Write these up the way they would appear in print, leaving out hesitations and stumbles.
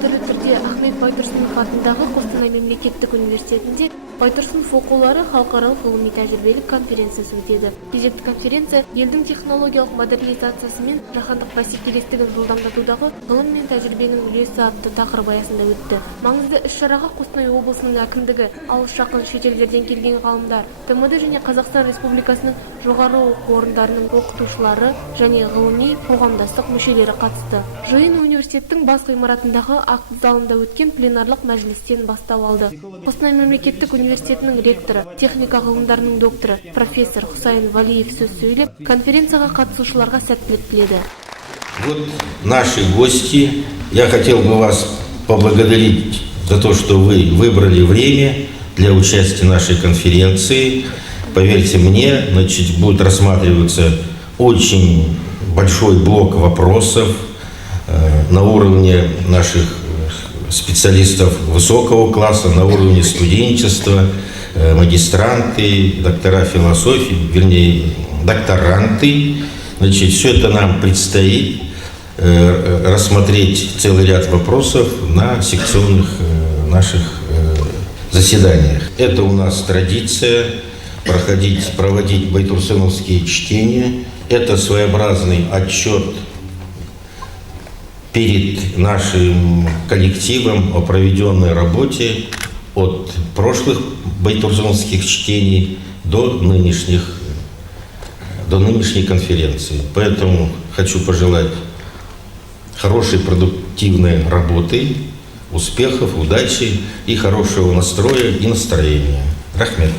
дәстүрлі түрде Ахмет Байтұрсынов атындағы Қостанай мемлекеттік университетінде Байтұрсынов оқулары халықаралық ғылыми тәжірибелік конференциясы өтеді. Кезекті конференция елдің технологиялық модернизациясы мен жаһандық бәсекелестігін жылдамдатудағы ғылым мен тәжірибенің үлесі атты тақырып аясында өтті. Маңызды іс-шараға Қостанай облысының әкімдігі, алыс жақын шетелдерден келген ғалымдар, ТМД және Қазақстан Республикасының жоғары оқу орындарының оқытушылары және ғылыми қоғамдастық мүшелері қатысты. Жиын университеттің бас ғимаратындағы акт залында өткен пленарлық мәжілістен бастау алды. Қостанай мемлекеттік университетінің ректоры, техника ғылымдарының докторы, профессор Хусайын Валиев сөз сөйлеп, конференцияға қатысушыларға сәттілік тіледі. Вот наши гости. Я хотел бы вас поблагодарить за то, что вы выбрали время для участия в нашей конференции. Поверьте мне, будет рассматриваться очень большой блок вопросов на уровне наших специалистов высокого класса, на уровне студенчества, магистранты, доктора философии, вернее, докторанты. Все это нам предстоит рассмотреть целый ряд вопросов на секционных наших заседаниях. Это у нас традиция проводить байтурсыновские чтения. Это своеобразный отчет перед нашим коллективом о проведенной работе от прошлых байтурсыновских чтений до нынешней конференции. Поэтому хочу пожелать хорошей, продуктивной работы, успехов, удачи и хорошего настроя и настроения. Рахмет.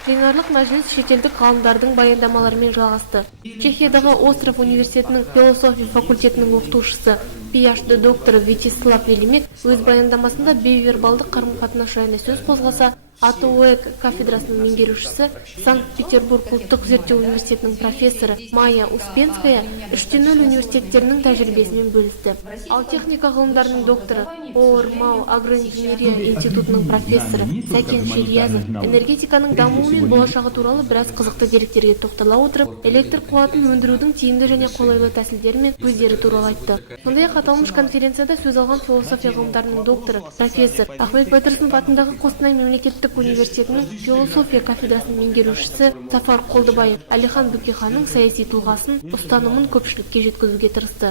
Пленарлық мәжіліс шетелдік ғалымдардың баяндамаларымен жалғасты. Чехиядағы Остров университетінің философия факультетінің оқытушысы, PhD докторы Вячеслав Велимек өз баяндамасында бейвербалдық қарым-қатынас жайында сөз қозғаса, АТОЭК кафедрасының меңгерушісі, Санкт-Петербург ұлттық зерттеу университетінің профессоры Майя Успенская 3.0 университеттерінің тәжірибесімен бөлісті. Ал техника ғылымдарының докторы, ОРМАУ агроинженерия институтының профессоры Сәкен Шериязов энергетиканың дамуы мен болашағы туралы біраз қызықты деректерге тоқтала отырып, электр қуатын өндірудің тиімді және қолайлы тәсілдері мен көздері туралы айтты. Сондай-ақ аталмыш конференцияда сөз алған философия ғылымдарының докторы, профессор Ахмет Байтұрсынов атындағы Қостанай мемлекеттік университетінің философия кафедрасының меңгерушісі Сафар Қолдыбаев Әлихан Бөкейханның саяси тұлғасын, ұстанымын көпшілікке жеткізуге тырысты.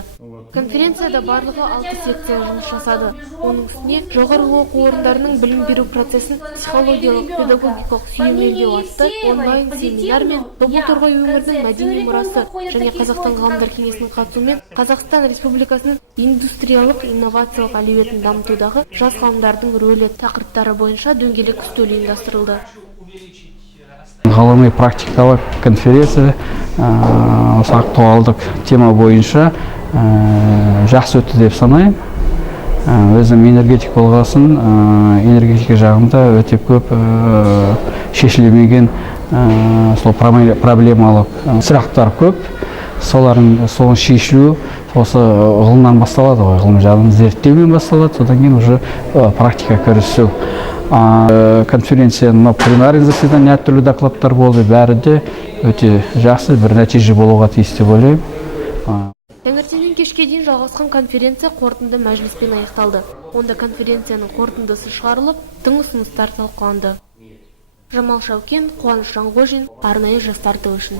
Конференцияда барлығы 6 секция жұмыс жасады. Оның үстіне жоғары оқу орындарының білім беру процесін психологиялық, педагогикалық сүйемелдеу атты онлайн семинар мен Тобыл Торғай өңірінің мәдени мұрасы және Қазақстан ғалымдар кеңесінің қатысуымен Қазақстан Республикасының индустриялық инновациялық әлеуетін дамытудағы жас ғалымдардың рөлі тақырыптары бойынша дөңгелек үстел ұйымдастырылды. Ғылыми практикалық конференция осы актуалдық тема бойынша жақсы өтті деп санаймын. Өзім энергетик болғасын, энергетика жағында өте көп шешілмеген проблемалық сұрақтар көп. Соны шешілу осы ғылымнан басталады ғой, ғылым жағын зерттеумен басталады, содан кейін уже практика кірісу. Конференцияның пленарный заседание әртүрлі докладтар болды, бәрі де өте жақсы бір нәтиже болуға тиіс деп ойлаймын. Таңертеңнен кешке дейін жалғасқан конференция қорытынды мәжіліспен аяқталды. Онда конференцияның қорытындысы шығарылып, тың ұсыныстар талқыланды. Жамал Шаукен, Қуаныш Жанғожин, арнайы жастар ТВ үшін.